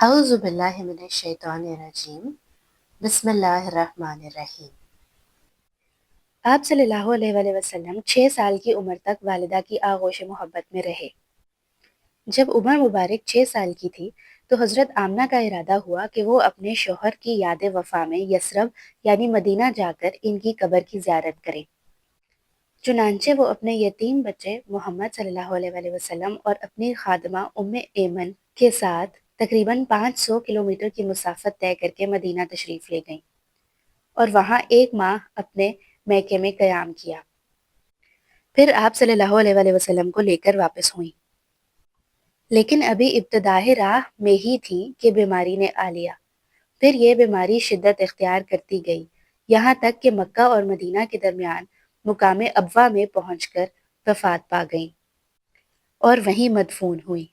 اعوذ باللہ من الشیطان الرجیم بسم اللہ الرحمن الرحیم۔ آپ صلی اللہ علیہ وآلہ وسلم 6 سال کی عمر تک والدہ کی آغوش محبت میں رہے۔ جب عمر مبارک 6 سال کی تھی تو حضرت آمنہ کا ارادہ ہوا کہ وہ اپنے شوہر کی یاد وفا میں یثرب یعنی مدینہ جا کر ان کی قبر کی زیارت کریں۔ چنانچہ وہ اپنے یتیم بچے محمد صلی اللہ علیہ وآلہ وسلم اور اپنی خادمہ ام ایمن کے ساتھ تقریباً 500 کلومیٹر کی مسافت طے کر کے مدینہ تشریف لے گئیں اور وہاں 1 ماہ اپنے میکے میں قیام کیا۔ پھر آپ صلی اللہ علیہ وآلہ وسلم کو لے کر واپس ہوئیں، لیکن ابھی ابتدائے راہ میں ہی تھی کہ بیماری نے آ لیا۔ پھر یہ بیماری شدت اختیار کرتی گئی، یہاں تک کہ مکہ اور مدینہ کے درمیان مقام ابوا میں پہنچ کر وفات پا گئیں اور وہیں مدفون ہوئیں۔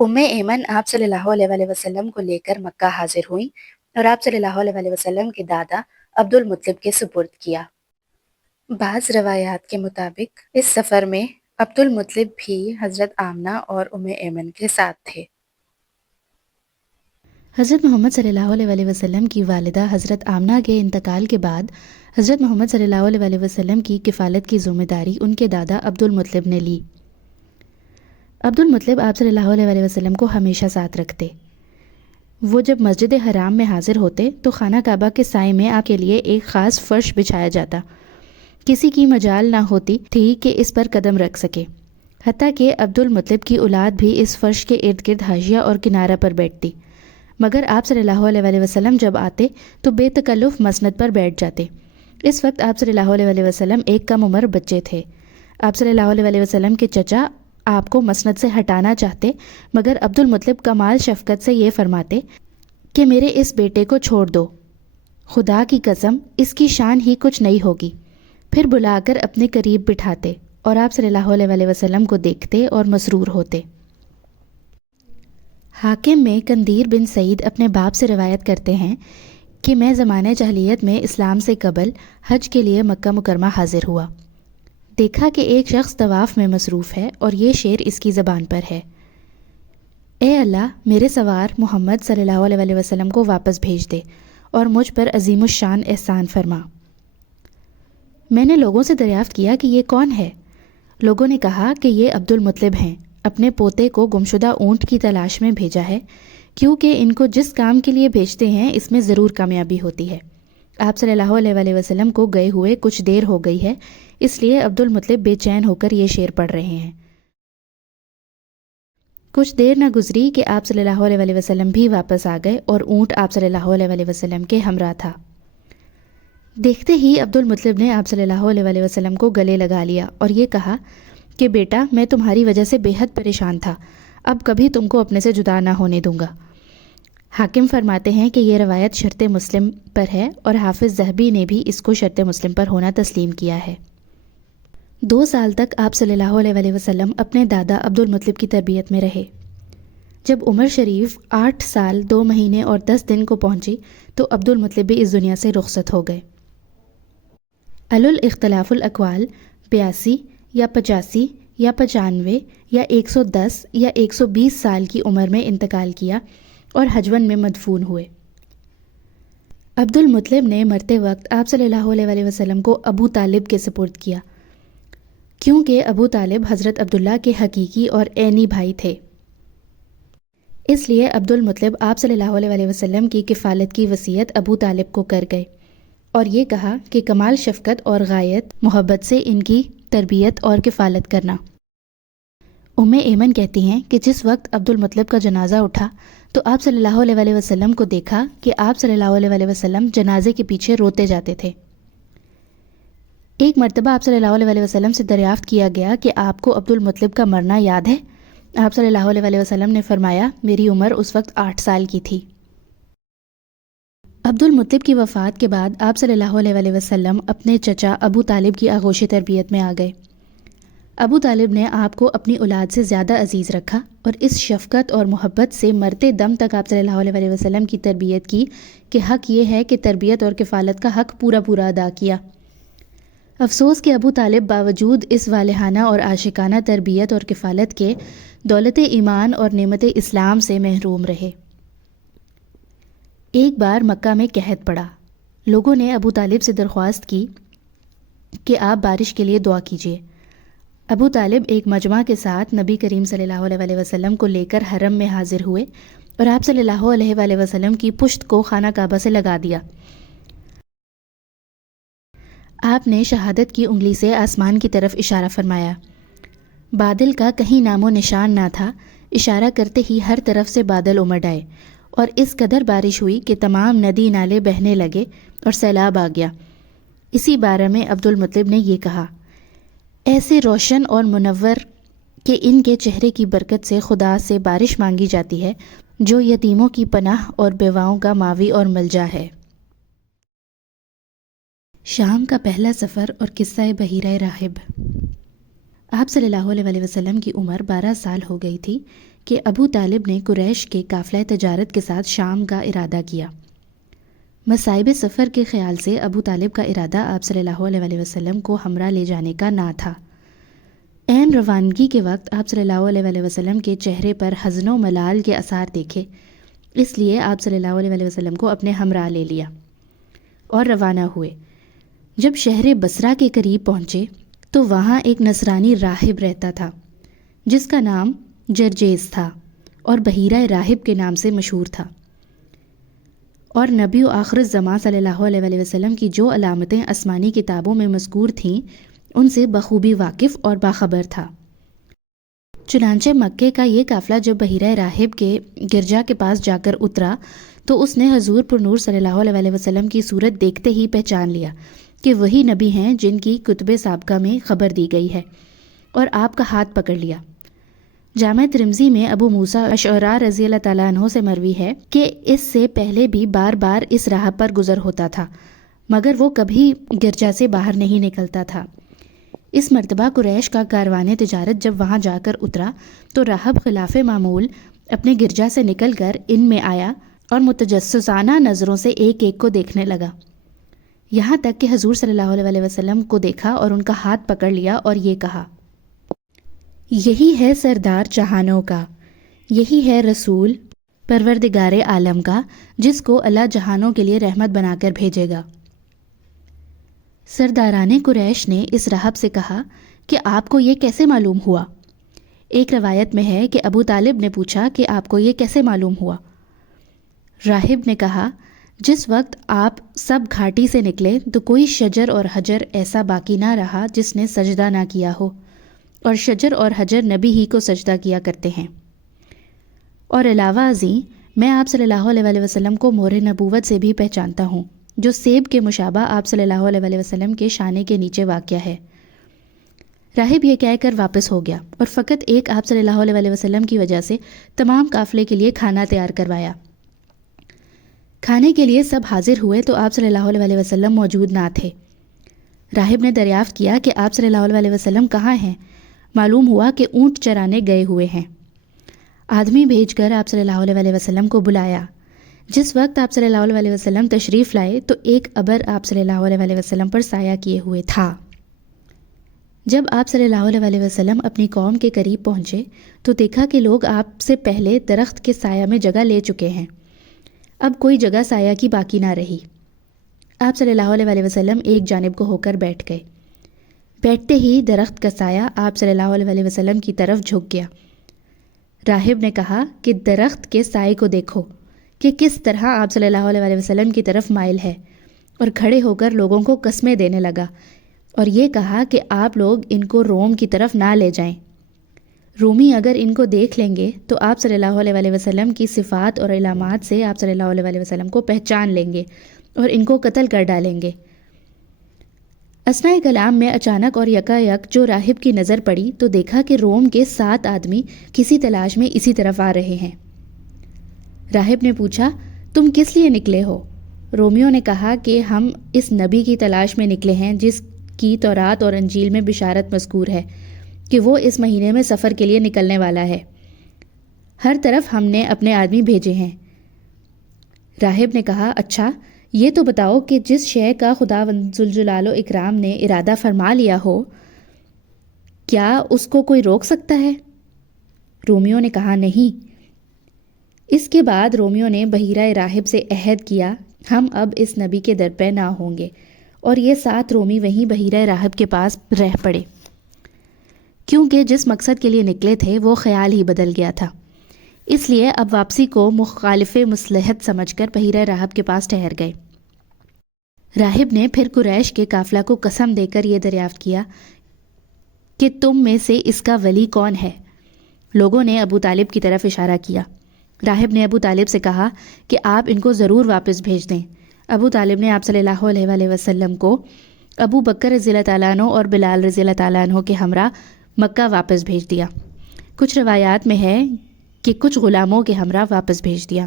ام ایمن آپ صلی اللہ علیہ وآلہ وسلم کو لے کر مکہ حاضر ہوئیں اور آپ صلی اللہ علیہ وآلہ وسلم کے دادا عبد المطلب کے سپرد کیا۔ بعض روایات کے مطابق اس سفر میں عبد المطلب بھی حضرت آمنہ اور ام ایمن کے ساتھ تھے۔ حضرت محمد صلی اللہ علیہ وآلہ وسلم کی والدہ حضرت آمنہ کے انتقال کے بعد حضرت محمد صلی اللہ علیہ وآلہ وسلم کی کفالت کی ذمہ داری ان کے دادا عبد المطلب نے لی۔ عبد المطلب آپ صلی اللہ علیہ وآلہ وسلم کو ہمیشہ ساتھ رکھتے۔ وہ جب مسجد حرام میں حاضر ہوتے تو خانہ کعبہ کے سائے میں آپ کے لیے ایک خاص فرش بچھایا جاتا۔ کسی کی مجال نہ ہوتی تھی کہ اس پر قدم رکھ سکے، حتیٰ کہ عبد المطلب کی اولاد بھی اس فرش کے ارد گرد حاشیہ اور کنارہ پر بیٹھتی، مگر آپ صلی اللہ علیہ وآلہ وسلم جب آتے تو بے تکلف مسند پر بیٹھ جاتے۔ اس وقت آپ صلی اللہ علیہ وآلہ وسلم ایک کم عمر بچے تھے۔ آپ صلی اللہ علیہ وآلہ وسلم کے چچا آپ کو مسند سے ہٹانا چاہتے، مگر عبد المطلب کمال شفقت سے یہ فرماتے کہ میرے اس بیٹے کو چھوڑ دو، خدا کی قسم اس کی شان ہی کچھ نہیں ہوگی۔ پھر بلا کر اپنے قریب بٹھاتے اور آپ صلی اللہ علیہ وآلہ وسلم کو دیکھتے اور مسرور ہوتے۔ حاکم میں کندیر بن سعید اپنے باپ سے روایت کرتے ہیں کہ میں زمانہ جاہلیت میں اسلام سے قبل حج کے لیے مکہ مکرمہ حاضر ہوا۔ دیکھا کہ ایک شخص طواف میں مصروف ہے اور یہ شعر اس کی زبان پر ہے: اے اللہ میرے سوار محمد صلی اللہ علیہ وآلہ وسلم کو واپس بھیج دے اور مجھ پر عظیم الشان احسان فرما۔ میں نے لوگوں سے دریافت کیا کہ یہ کون ہے؟ لوگوں نے کہا کہ یہ عبد المطلب ہیں، اپنے پوتے کو گمشدہ اونٹ کی تلاش میں بھیجا ہے، کیونکہ ان کو جس کام کے لیے بھیجتے ہیں اس میں ضرور کامیابی ہوتی ہے۔ آپ صلی اللہ علیہ وآلہ وسلم کو گئے ہوئے کچھ دیر ہو گئی ہے، اس لیے عبد المطلب بے چین ہو کر یہ شعر پڑھ رہے ہیں۔ کچھ دیر نہ گزری کہ آپ صلی اللہ علیہ وآلہ وسلم بھی واپس آ گئے اور اونٹ آپ صلی اللہ علیہ وآلہ وسلم کے ہمراہ تھا۔ دیکھتے ہی عبد المطلب نے آپ صلی اللہ علیہ وآلہ وسلم کو گلے لگا لیا اور یہ کہا کہ بیٹا میں تمہاری وجہ سے بے حد پریشان تھا، اب کبھی تم کو اپنے سے جدا نہ ہونے دوں گا۔ حاکم فرماتے ہیں کہ یہ روایت شرط مسلم پر ہے اور حافظ ذہبی نے بھی اس کو شرط مسلم پر ہونا تسلیم کیا ہے۔ 2 سال تک آپ صلی اللہ علیہ وآلہ وسلم اپنے دادا عبد المطلب کی تربیت میں رہے۔ جب عمر شریف 8 سال 2 مہینے اور 10 دن کو پہنچی تو عبد المطلب بھی اس دنیا سے رخصت ہو گئے۔ الاختلاف الاقوال 82 یا 85 یا 95 یا 110 یا 120 سال کی عمر میں انتقال کیا اور حجون میں مدفون ہوئے۔ عبد المطلب نے مرتے وقت آپ صلی اللہ علیہ وآلہ وسلم کو ابو طالب کے سپرد کیا، کیونکہ ابو طالب حضرت عبداللہ کے حقیقی اور عینی بھائی تھے۔ اس لیے عبد المطلب آپ صلی اللہ علیہ وآلہ وسلم کی کفالت کی وصیت ابو طالب کو کر گئے اور یہ کہا کہ کمال شفقت اور غایت محبت سے ان کی تربیت اور کفالت کرنا۔ ام ایمن کہتی ہیں کہ جس وقت عبد المطلب کا جنازہ اٹھا تو آپ صلی اللہ علیہ وآلہ وسلم کو دیکھا کہ آپ صلی اللہ علیہ وآلہ وسلم جنازے کے پیچھے روتے جاتے تھے۔ ایک مرتبہ آپ صلی اللہ علیہ وآلہ وسلم سے دریافت کیا گیا کہ آپ کو عبد المطلب کا مرنا یاد ہے؟ آپ صلی اللہ علیہ وآلہ وسلم نے فرمایا میری عمر اس وقت 8 سال کی تھی۔ عبد المطلب کی وفات کے بعد آپ صلی اللہ علیہ وآلہ وسلم اپنے چچا ابو طالب کی آغوش تربیت میں آ گئے۔ ابو طالب نے آپ کو اپنی اولاد سے زیادہ عزیز رکھا اور اس شفقت اور محبت سے مرتے دم تک آپ صلی اللہ علیہ وآلہ وسلم کی تربیت کی کہ حق یہ ہے کہ تربیت اور کفالت کا حق پورا پورا ادا کیا۔ افسوس کہ ابو طالب باوجود اس والہانہ اور عاشقانہ تربیت اور کفالت کے دولت ایمان اور نعمت اسلام سے محروم رہے۔ ایک بار مکہ میں قحط پڑا۔ لوگوں نے ابو طالب سے درخواست کی کہ آپ بارش کے لیے دعا کیجیے۔ ابو طالب ایک مجمع کے ساتھ نبی کریم صلی اللہ علیہ وآلہ وسلم کو لے کر حرم میں حاضر ہوئے اور آپ صلی اللہ علیہ وآلہ وسلم کی پشت کو خانہ کعبہ سے لگا دیا۔ آپ نے شہادت کی انگلی سے آسمان کی طرف اشارہ فرمایا۔ بادل کا کہیں نام و نشان نہ تھا، اشارہ کرتے ہی ہر طرف سے بادل امڈ آئے اور اس قدر بارش ہوئی کہ تمام ندی نالے بہنے لگے اور سیلاب آ گیا۔ اسی بارے میں عبد المطلب نے یہ کہا، ایسے روشن اور منور کہ ان کے چہرے کی برکت سے خدا سے بارش مانگی جاتی ہے، جو یتیموں کی پناہ اور بیواؤں کا ماوی اور ملجا ہے۔ شام کا پہلا سفر اور قصہ بحیرہ راہب۔ آپ صلی اللہ علیہ وآلہ وسلم کی عمر 12 سال ہو گئی تھی کہ ابو طالب نے قریش کے قافلہ تجارت کے ساتھ شام کا ارادہ کیا۔ مصائب سفر کے خیال سے ابو طالب کا ارادہ آپ صلی اللہ علیہ وآلہ وسلم کو ہمراہ لے جانے کا نہ تھا۔ عین روانگی کے وقت آپ صلی اللہ علیہ وآلہ وسلم کے چہرے پر حزن و ملال کے آثار دیکھے، اس لیے آپ صلی اللہ علیہ وآلہ وسلم کو اپنے ہمراہ لے لیا اور روانہ ہوئے۔ جب شہر بصرہ کے قریب پہنچے تو وہاں ایک نصرانی راہب رہتا تھا جس کا نام جرجیس تھا اور بحیرہ راہب کے نام سے مشہور تھا، اور نبی و آخر الزماں صلی اللہ علیہ وآلہ وسلم کی جو علامتیں آسمانی کتابوں میں مذکور تھیں ان سے بخوبی واقف اور باخبر تھا۔ چنانچہ مکے کا یہ قافلہ جب بحیرہ راہب کے گرجا کے پاس جا کر اترا تو اس نے حضور پر نور صلی اللہ علیہ وآلہ وسلم کی صورت دیکھتے ہی پہچان لیا کہ وہی نبی ہیں جن کی کتب سابقہ میں خبر دی گئی ہے، اور آپ کا ہاتھ پکڑ لیا۔ جامع ترمذی میں ابو موسیٰ اشعری رضی اللہ تعالیٰ عنہ سے مروی ہے کہ اس سے پہلے بھی بار بار اس راہ پر گزر ہوتا تھا مگر وہ کبھی گرجا سے باہر نہیں نکلتا تھا۔ اس مرتبہ قریش کا کاروان تجارت جب وہاں جا کر اترا تو راہب خلاف معمول اپنے گرجا سے نکل کر ان میں آیا اور متجسسانہ نظروں سے ایک ایک کو دیکھنے لگا، یہاں تک کہ حضور صلی اللہ علیہ وآلہ وسلم کو دیکھا اور ان کا ہاتھ پکڑ لیا اور یہ کہا، یہی ہے سردار جہانوں کا، یہی ہے رسول پروردگار عالم کا، جس کو اللہ جہانوں کے لیے رحمت بنا کر بھیجے گا۔ سرداران قریش نے اس راہب سے کہا کہ آپ کو یہ کیسے معلوم ہوا؟ ایک روایت میں ہے کہ ابو طالب نے پوچھا کہ آپ کو یہ کیسے معلوم ہوا؟ راہب نے کہا، جس وقت آپ سب گھاٹی سے نکلے تو کوئی شجر اور حجر ایسا باقی نہ رہا جس نے سجدہ نہ کیا ہو، اور شجر اور حجر نبی ہی کو سجدہ کیا کرتے ہیں۔ اور علاوہ ازیں میں آپ صلی اللہ علیہ وآلہ وسلم کو مہر نبوت سے بھی پہچانتا ہوں، جو سیب کے مشابہ آپ صلی اللہ علیہ وآلہ وسلم کے شانے کے نیچے واقع ہے۔ راہب یہ کہہ کر واپس ہو گیا اور فقط ایک آپ صلی اللہ علیہ وآلہ وسلم کی وجہ سے تمام قافلے کے لیے کھانا تیار کروایا۔ کھانے کے لیے سب حاضر ہوئے تو آپ صلی اللہ علیہ وآلہ وسلم موجود نہ تھے۔ راہب نے دریافت کیا کہ آپ صلی اللہ علیہ وسلم کہاں ہیں؟ معلوم ہوا کہ اونٹ چرانے گئے ہوئے ہیں۔ آدمی بھیج کر آپ صلی اللہ علیہ وسلم کو بلایا۔ جس وقت آپ صلی اللہ علیہ وسلم تشریف لائے تو ایک ابر آپ صلی اللہ علیہ وسلم پر سایہ کیے ہوئے تھا۔ جب آپ صلی اللہ علیہ وسلم اپنی قوم کے قریب پہنچے تو دیکھا کہ لوگ آپ سے پہلے درخت کے سایہ میں جگہ لے چکے ہیں، اب کوئی جگہ سایہ کی باقی نہ رہی۔ آپ صلی اللہ علیہ وسلم ایک جانب کو ہو کر بیٹھ گئے۔ بیٹھتے ہی درخت کا سایہ آپ صلی اللہ علیہ وسلم کی طرف جھک گیا۔ راہب نے کہا کہ درخت کے سائے کو دیکھو کہ کس طرح آپ صلی اللہ علیہ وسلم کی طرف مائل ہے، اور کھڑے ہو کر لوگوں کو قسمیں دینے لگا اور یہ کہا کہ آپ لوگ ان کو روم کی طرف نہ لے جائیں، رومی اگر ان کو دیکھ لیں گے تو آپ صلی اللہ علیہ وسلم کی صفات اور علامات سے آپ صلی اللہ علیہ وسلم کو پہچان لیں گے اور ان کو قتل کر ڈالیں گے۔ اثناء کلام میں اچانک اور یکا یک جو راہب کی نظر پڑی تو دیکھا کہ روم کے 7 آدمی کسی تلاش میں اسی طرف آ رہے ہیں۔ راہب نے پوچھا، تم کس لیے نکلے ہو؟ رومیوں نے کہا کہ ہم اس نبی کی تلاش میں نکلے ہیں جس کی تورات اور انجیل میں بشارت مذکور ہے کہ وہ اس مہینے میں سفر کے لیے نکلنے والا ہے۔ ہر طرف ہم نے اپنے آدمی بھیجے ہیں۔ راہب نے کہا، اچھا یہ تو بتاؤ کہ جس شے کا خدا ذوالجلال و اکرام نے ارادہ فرما لیا ہو، کیا اس کو کوئی روک سکتا ہے؟ رومیوں نے کہا، نہیں، اس کے بعد رومیو نے بحیرہ راہب سے عہد کیا ہم اب اس نبی کے در پہ نہ ہوں گے، اور یہ 7 رومی وہیں بحیرہ راہب کے پاس رہ پڑے، کیونکہ جس مقصد کے لیے نکلے تھے وہ خیال ہی بدل گیا تھا۔ اس لیے اب واپسی کو مخالف مصلحت سمجھ کر بحیرہ راہب کے پاس ٹھہر گئے۔ راہب نے پھر قریش کے قافلہ کو قسم دے کر یہ دریافت کیا کہ تم میں سے اس کا ولی کون ہے؟ لوگوں نے ابو طالب کی طرف اشارہ کیا۔ راہب نے ابو طالب سے کہا کہ آپ ان کو ضرور واپس بھیج دیں۔ ابو طالب نے آپ صلی اللہ علیہ وآلہ وسلم کو ابو بکر رضی اللہ تعالیٰ عنہ اور بلال رضی اللہ تعالیٰ عنہ کے ہمراہ مکہ واپس بھیج دیا۔ کچھ روایات میں ہے کہ کچھ غلاموں کے ہمراہ واپس بھیج دیا۔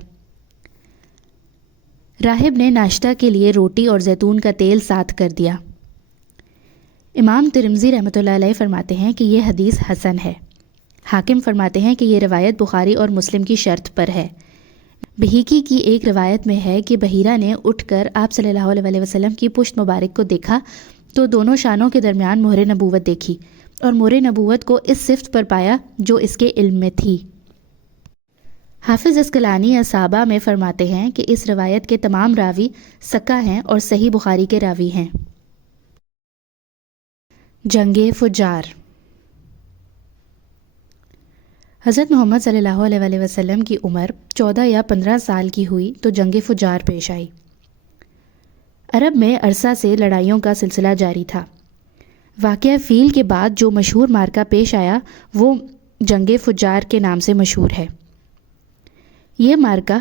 راہب نے ناشتہ کے لیے روٹی اور زیتون کا تیل ساتھ کر دیا۔ امام ترمذی رحمۃ اللہ علیہ فرماتے ہیں کہ یہ حدیث حسن ہے۔ حاکم فرماتے ہیں کہ یہ روایت بخاری اور مسلم کی شرط پر ہے۔ بہیقی کی ایک روایت میں ہے کہ بحیرہ نے اٹھ کر آپ صلی اللہ علیہ وآلہ وسلم کی پشت مبارک کو دیکھا تو دونوں شانوں کے درمیان مہر نبوت دیکھی، اور مہر نبوت کو اس صفت پر پایا جو اس کے علم میں تھی۔ حافظ اسقلانی اصابہ میں فرماتے ہیں کہ اس روایت کے تمام راوی ثقہ ہیں اور صحیح بخاری کے راوی ہیں۔ جنگ فجار۔ حضرت محمد صلی اللہ علیہ وآلہ وسلم کی عمر 14 یا 15 سال کی ہوئی تو جنگ فجار پیش آئی۔ عرب میں عرصہ سے لڑائیوں کا سلسلہ جاری تھا۔ واقعہ فیل کے بعد جو مشہور مارکہ پیش آیا وہ جنگ فجار کے نام سے مشہور ہے۔ یہ مارکہ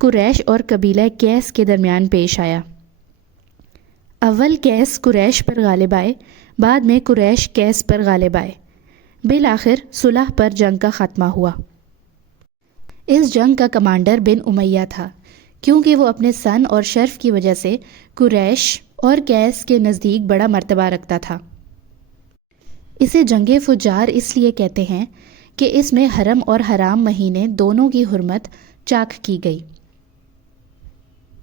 قریش اور قبیلہ کیس کے درمیان پیش آیا۔ اول کیس قریش پر غالب آئے، بعد میں قریش کیس پر غالب آئے، بالآخر صلح پر جنگ کا خاتمہ ہوا۔ اس جنگ کا کمانڈر بن امیہ تھا، کیونکہ وہ اپنے سن اور شرف کی وجہ سے قریش اور کیس کے نزدیک بڑا مرتبہ رکھتا تھا۔ اسے جنگ فجار اس لیے کہتے ہیں کہ اس میں حرم اور حرام مہینے دونوں کی حرمت چاک کی گئی۔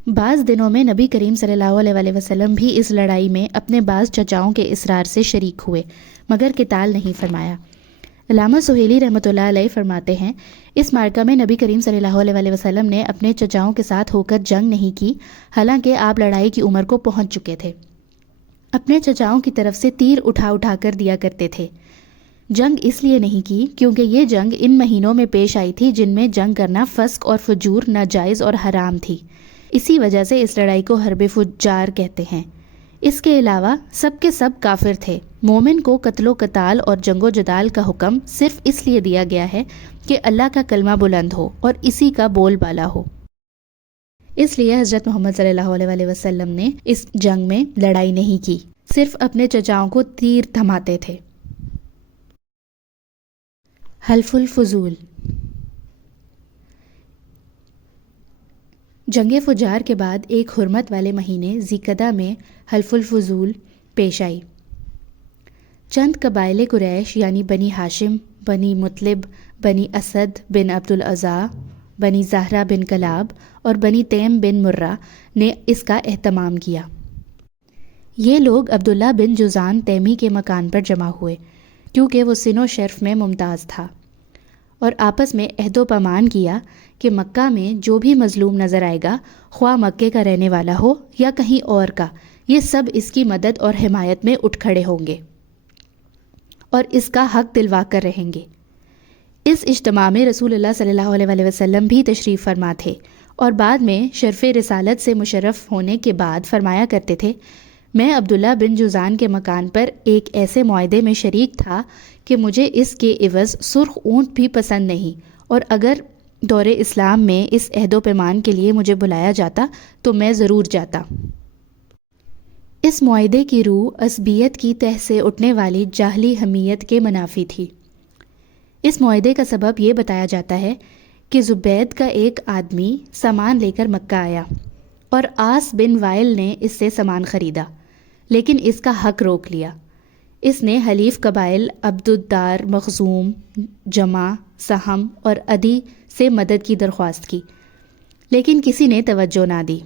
بعض دنوں میں نبی کریم صلی اللہ علیہ وآلہ وسلم بھی اس لڑائی میں اپنے بعض چچاؤں کے اصرار سے شریک ہوئے، مگر قتال نہیں فرمایا۔ علامہ سہیلی رحمۃ اللہ علیہ فرماتے ہیں اس مارکہ میں نبی کریم صلی اللہ علیہ وآلہ وسلم نے اپنے چچاؤں کے ساتھ ہو کر جنگ نہیں کی، حالانکہ آپ لڑائی کی عمر کو پہنچ چکے تھے۔ اپنے چچاؤں کی طرف سے تیر اٹھا کر دیا کرتے تھے۔ جنگ اس لیے نہیں کی کیونکہ یہ جنگ ان مہینوں میں پیش آئی تھی جن میں جنگ کرنا فسق اور فجور ناجائز اور حرام تھی، اسی وجہ سے اس لڑائی کو حرب فجار کہتے ہیں۔ اس کے علاوہ سب کے سب کافر تھے۔ مومن کو قتل و قتال اور جنگ و جدال کا حکم صرف اس لیے دیا گیا ہے کہ اللہ کا کلمہ بلند ہو اور اسی کا بول بالا ہو۔ اس لیے حضرت محمد صلی اللہ علیہ وآلہ وسلم نے اس جنگ میں لڑائی نہیں کی، صرف اپنے چچاؤں کو تیر تھماتے تھے۔ حلف الفضول۔ جنگ فجار کے بعد ایک حرمت والے مہینے ذی-قعدہ میں حلف الفضول پیش آئی۔ چند قبائل قریش یعنی بنی ہاشم، بنی مطلب، بنی اسد بن عبد العزا، بنی زہرہ بن کلاب اور بنی تیم بن مرہ نے اس کا اہتمام کیا۔ یہ لوگ عبداللہ بن جزان تیمی کے مکان پر جمع ہوئے، کیونکہ وہ سن و شرف میں ممتاز تھا، اور آپس میں عہد و پیمان کیا کہ مکہ میں جو بھی مظلوم نظر آئے گا، خواہ مکے کا رہنے والا ہو یا کہیں اور کا، یہ سب اس کی مدد اور حمایت میں اٹھ کھڑے ہوں گے اور اس کا حق دلوا کر رہیں گے۔ اس اجتماع میں رسول اللہ صلی اللہ علیہ وآلہ وسلم بھی تشریف فرما تھے، اور بعد میں شرف رسالت سے مشرف ہونے کے بعد فرمایا کرتے تھے، میں عبداللہ بن جزان کے مکان پر ایک ایسے معاہدے میں شریک تھا کہ مجھے اس کے عوض سرخ اونٹ بھی پسند نہیں، اور اگر دور اسلام میں اس عہد و پیمان کے لیے مجھے بلایا جاتا تو میں ضرور جاتا۔ اس معاہدے کی روح عصبیت کی تہ سے اٹھنے والی جاہلی حمیت کے منافی تھی۔ اس معاہدے کا سبب یہ بتایا جاتا ہے کہ زبید کا ایک آدمی سامان لے کر مکہ آیا، اور آس بن وائل نے اس سے سامان خریدا، لیکن اس کا حق روک لیا۔ اس نے حلیف قبائل عبدالدار، مخزوم، جمع، سہم اور عدی سے مدد کی درخواست کی، لیکن کسی نے توجہ نہ دی۔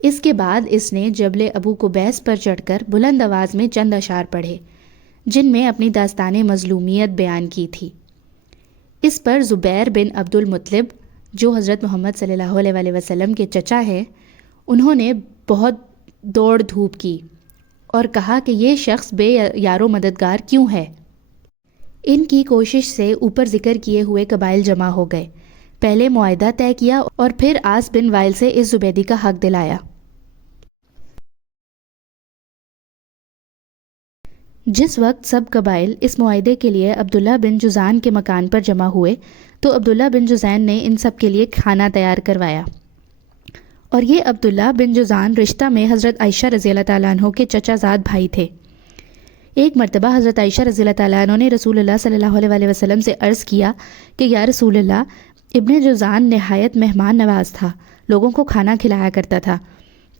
اس کے بعد اس نے جبل ابو قبیس پر چڑھ کر بلند آواز میں چند اشعار پڑھے، جن میں اپنی داستان مظلومیت بیان کی تھی۔ اس پر زبیر بن عبد المطلب، جو حضرت محمد صلی اللہ علیہ وسلم کے چچا ہیں، انہوں نے بہت دوڑ دھوپ کی اور کہا کہ یہ شخص بے یار و مددگار کیوں ہے؟ ان کی کوشش سے اوپر ذکر کیے ہوئے قبائل جمع ہو گئے، پہلے معاہدہ طے کیا اور پھر عاص بن وائل سے اس زبیدی کا حق دلایا۔ جس وقت سب قبائل اس معاہدے کے لیے عبداللہ بن جذان کے مکان پر جمع ہوئے تو عبداللہ بن جذان نے ان سب کے لیے کھانا تیار کروایا، اور یہ عبداللہ بن جذان رشتہ میں حضرت عائشہ رضی اللہ تعالیٰ عنہ کے چچا زاد بھائی تھے۔ ایک مرتبہ حضرت عائشہ رضی اللہ تعالیٰ عنہ نے رسول اللہ صلی اللہ علیہ وسلم سے عرض کیا کہ یا رسول اللہ، ابن جذان نہایت مہمان نواز تھا، لوگوں کو کھانا کھلایا کرتا تھا،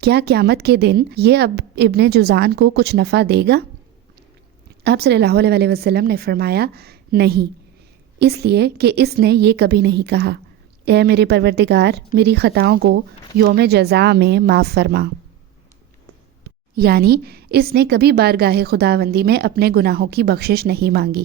کیا قیامت کے دن یہ اب ابن جذان کو کچھ نفع دے گا؟ آپ صلی اللہ علیہ وسلم نے فرمایا نہیں، اس لیے کہ اس نے یہ کبھی نہیں کہا، اے میرے پروردگار، میری خطاؤں کو یوم جزا میں معاف فرما، یعنی اس نے کبھی بارگاہ خداوندی میں اپنے گناہوں کی بخشش نہیں مانگی۔